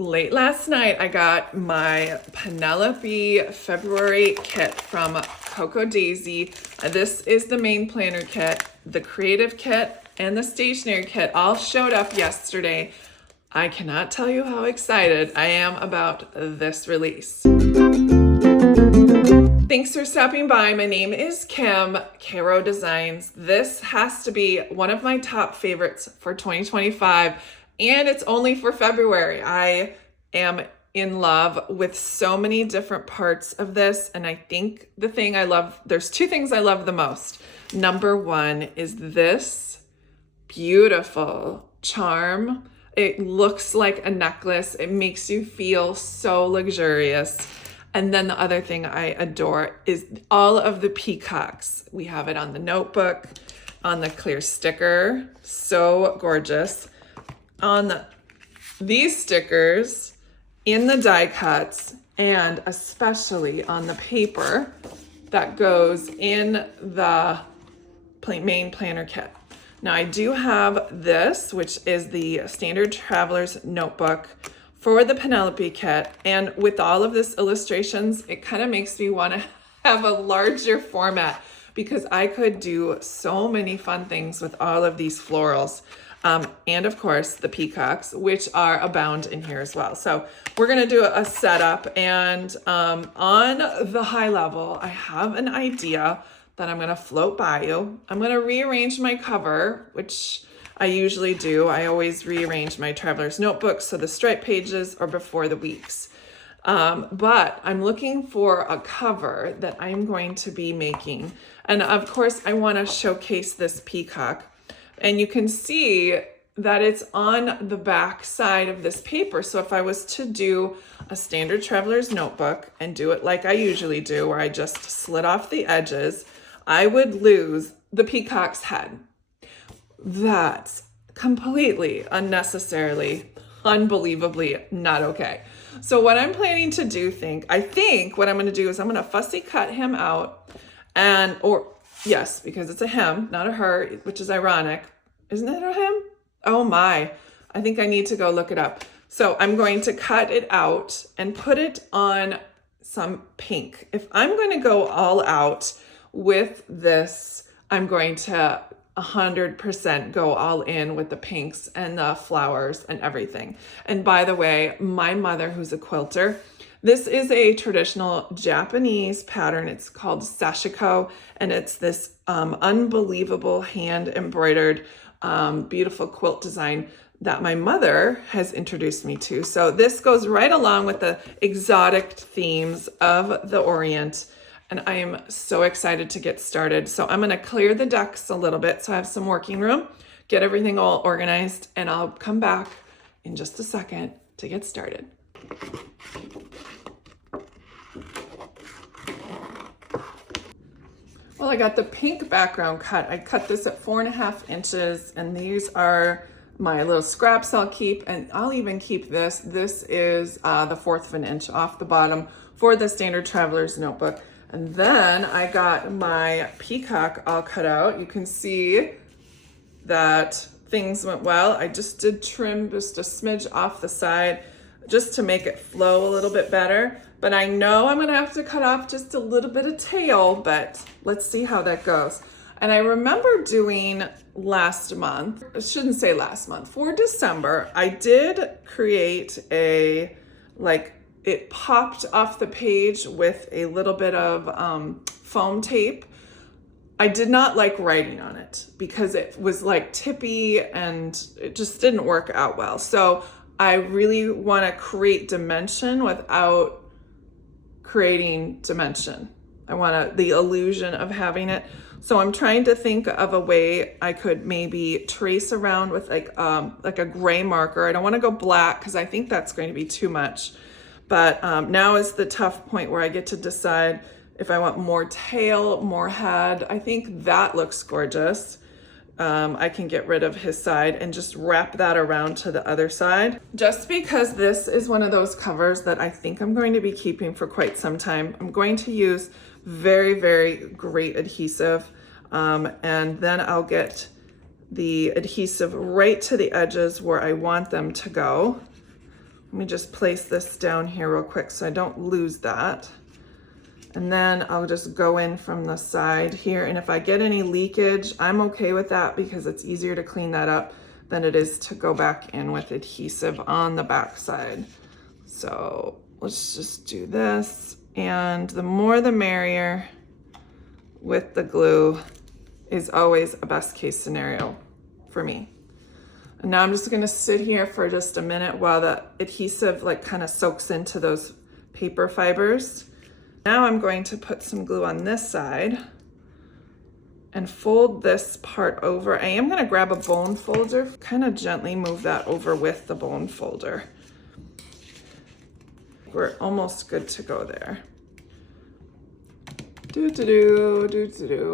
Late last night, I got my Penelope February kit from KRODesigns. This is the main planner kit. The creative kit and the stationery kit all showed up yesterday. I cannot tell you how excited I am about this release. Thanks for stopping by. My name is Kim, KRODesigns. This has to be one of my top favorites for 2025. And it's only for February. I am in love with so many different parts of this. And I think the thing I love, there's two things I love the most. Number one is this beautiful charm. It looks like a necklace. It makes you feel so luxurious. And then the other thing I adore is all of the peacocks. We have it on the notebook, on the clear sticker. So gorgeous. On these stickers, in the die cuts, and especially on the paper that goes in the main planner kit. Now I do have this, which is the standard traveler's notebook for the Penelope kit. And with all of this illustrations, it kind of makes me want to have a larger format because I could do so many fun things with all of these florals. And of course the peacocks, which are abound in here as well. So we're going to do a setup, and on the high level, I have an idea that I'm going to float by you. I'm going to rearrange my cover, which I usually do. I always rearrange my traveler's notebook so the stripe pages are before the weeks. But I'm looking for a cover that I'm going to be making. And of course I want to showcase this peacock. And you can see that it's on the back side of this paper. So if I was to do a standard traveler's notebook and do it like I usually do, where I just slit off the edges, I would lose the peacock's head. That's completely unnecessarily, unbelievably not okay. So what I'm planning to do, I think what I'm going to do is I'm going to fussy cut him out, yes, because it's a him, not a her, which is ironic. Isn't it a him? Oh my, I think I need to go look it up. So I'm going to cut it out and put it on some pink. If I'm going to go all out with this, I'm going to 100% go all in with the pinks and the flowers and everything. And by the way, my mother, who's a quilter, this is a traditional Japanese pattern. It's called sashiko, and it's this unbelievable hand embroidered beautiful quilt design that my mother has introduced me to. So this goes right along with the exotic themes of the Orient, and I am so excited to get started. So I'm going to clear the decks a little bit so I have some working room, get everything all organized, and I'll come back in just a second to get started. Well, I got the pink background cut. I cut this at 4.5 inches, and these are my little scraps I'll keep, and I'll even keep this. This is the 1/4 of an inch off the bottom for the standard traveler's notebook. And then I got my peacock all cut out. You can see that things went well. I just did trim just a smidge off the side just to make it flow a little bit better. But I know I'm going to have to cut off just a little bit of tail, but let's see how that goes. And I remember doing last month, I shouldn't say last month, for December, I did create it popped off the page with a little bit of foam tape. I did not like writing on it because it was like tippy and it just didn't work out well. So I really want to create dimension without creating dimension. I want the illusion of having it. So I'm trying to think of a way I could maybe trace around with like a gray marker. I don't want to go black because I think that's going to be too much. But now is the tough point where I get to decide if I want more tail, more head. I think that looks gorgeous. I can get rid of his side and just wrap that around to the other side. Just because this is one of those covers that I think I'm going to be keeping for quite some time, I'm going to use very, very great adhesive. And then I'll get the adhesive right to the edges where I want them to go. Let me just place this down here real quick so I don't lose that. And then I'll just go in from the side here. And if I get any leakage, I'm okay with that because it's easier to clean that up than it is to go back in with adhesive on the back side. So let's just do this. And the more the merrier with the glue is always a best case scenario for me. And now I'm just gonna sit here for just a minute while the adhesive like kind of soaks into those paper fibers. Now I'm going to put some glue on this side and fold this part over. I am gonna grab a bone folder, kind of gently move that over with the bone folder. We're almost good to go there.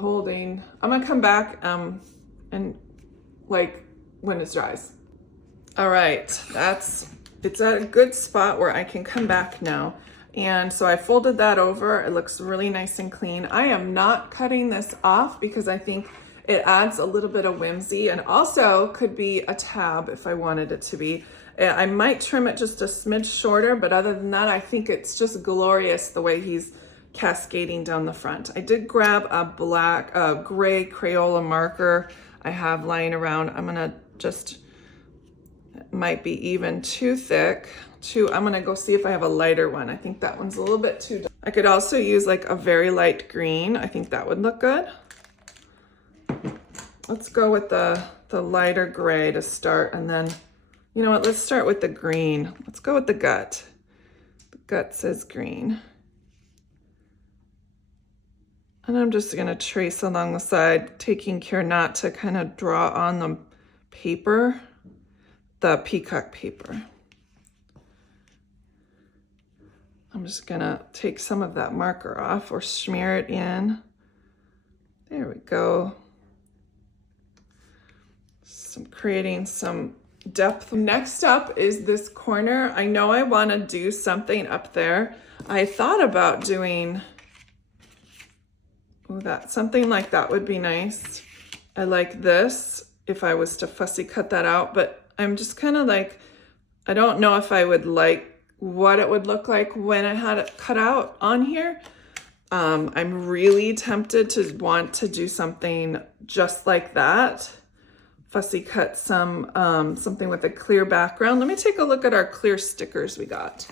Holding. I'm gonna come back and like when it dries. All right, it's at a good spot where I can come back now. And so I folded that over. It looks really nice and clean. I am not cutting this off because I think it adds a little bit of whimsy and also could be a tab if I wanted it to be. I might trim it just a smidge shorter, but other than that, I think it's just glorious the way he's cascading down the front. I did grab a gray Crayola marker I have lying around. I'm gonna just, it might be even too thick. I'm gonna go see if I have a lighter one. I think that one's a little bit too dark. I could also use like a very light green. I think that would look good. Let's go with the lighter gray to start, and then, you know what, let's start with the green. Let's go with the gut. The gut says green. And I'm just gonna trace along the side, taking care not to kind of draw on the paper, the peacock paper. I'm just gonna take some of that marker off or smear it in. There we go. Creating some depth. Next up is this corner. I know I wanna do something up there. I thought about doing something like that would be nice. I like this if I was to fussy cut that out, but I'm just kind of like, I don't know if I would like what it would look like when I had it cut out on here. I'm really tempted to want to do something just like that. Fussy cut something with a clear background. Let me take a look at our clear stickers we got.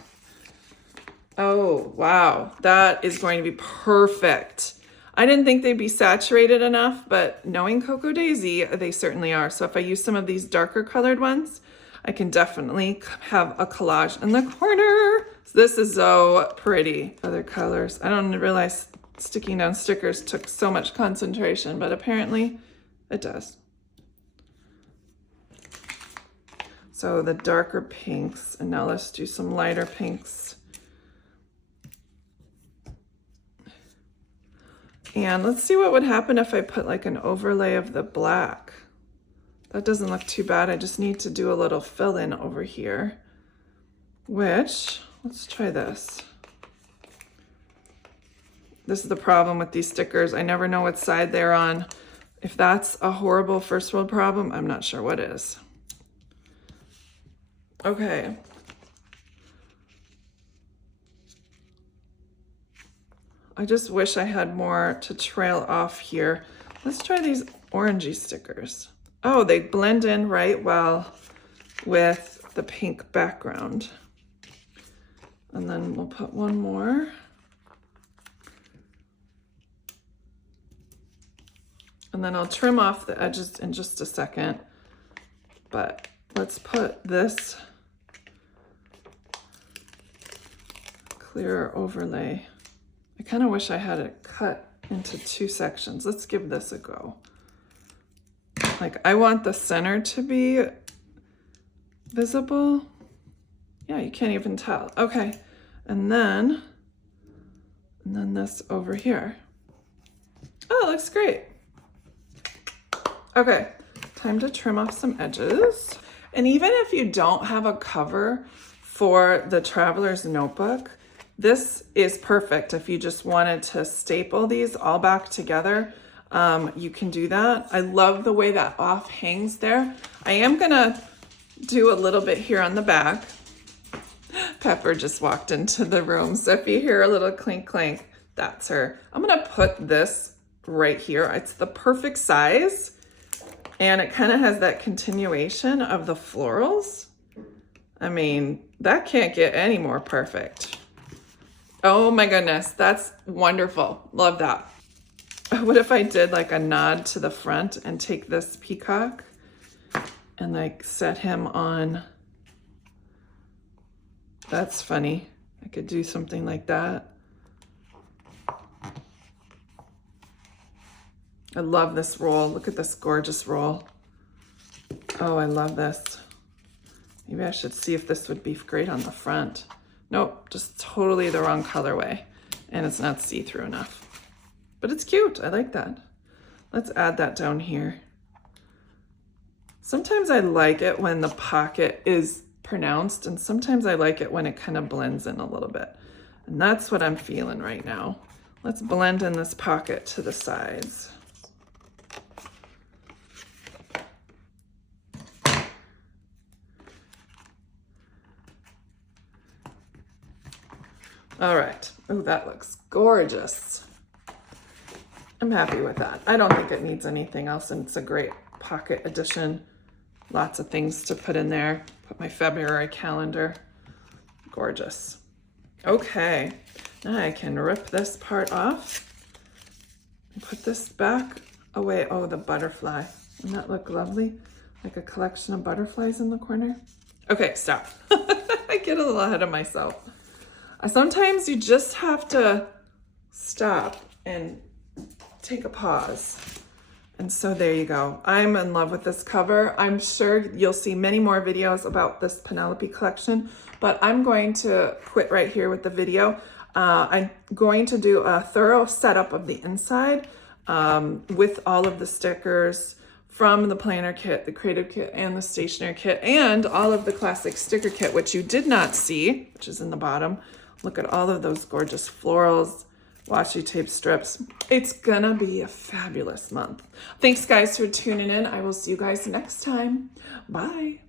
Oh, wow. That is going to be perfect. I didn't think they'd be saturated enough, but knowing Coco Daisy, they certainly are. So if I use some of these darker colored ones, I can definitely have a collage in the corner. So this is so pretty. Other colors. I don't realize sticking down stickers took so much concentration, but apparently it does. So the darker pinks, and now let's do some lighter pinks. And let's see what would happen if I put like an overlay of the black. That doesn't look too bad. I just need to do a little fill in over here, which, let's try this. This is the problem with these stickers. I never know what side they're on. If that's a horrible first world problem, I'm not sure what is. Okay. I just wish I had more to trail off here. Let's try these orangey stickers. Oh, they blend in right well with the pink background. And then we'll put one more. And then I'll trim off the edges in just a second. But let's put this clear overlay. I kind of wish I had it cut into two sections. Let's give this a go. Like, I want the center to be visible. Yeah, you can't even tell. Okay, and then this over here. Oh, it looks great. Okay, time to trim off some edges. And even if you don't have a cover for the Traveler's Notebook, this is perfect. If you just wanted to staple these all back together, you can do that. I love the way that off hangs there. I am gonna do a little bit here on the back. Pepper just walked into the room. So if you hear a little clink clink, that's her. I'm gonna put this right here. It's the perfect size. And it kind of has that continuation of the florals. I mean, that can't get any more perfect. Oh my goodness, that's wonderful. Love that. What if I did like a nod to the front and take this peacock and like set him on? That's funny. I could do something like that. I love this roll. Look at this gorgeous roll. Oh, I love this. Maybe I should see if this would be great on the front. Nope, just totally the wrong colorway. And it's not see-through enough. But it's cute. I like that. Let's add that down here. Sometimes I like it when the pocket is pronounced, and sometimes I like it when it kind of blends in a little bit. And that's what I'm feeling right now. Let's blend in this pocket to the sides. All right. Oh, that looks gorgeous. I'm happy with that. I don't think it needs anything else, and it's a great pocket addition. Lots of things to put in there. Put my February calendar. Gorgeous. Okay, now I can rip this part off and put this back away. Oh, the butterfly. Doesn't that look lovely? Like a collection of butterflies in the corner. Okay, stop. I get a little ahead of myself. Sometimes you just have to stop and take a pause. And so there you go. I'm in love with this cover. I'm sure you'll see many more videos about this Penelope collection, but I'm going to quit right here with the video. I'm going to do a thorough setup of the inside with all of the stickers from the planner kit, the creative kit, and the stationery kit, and all of the classic sticker kit, which you did not see, which is in the bottom. Look at all of those gorgeous florals, washi tape strips. It's gonna be a fabulous month. Thanks guys for tuning in. I will see you guys next time. Bye.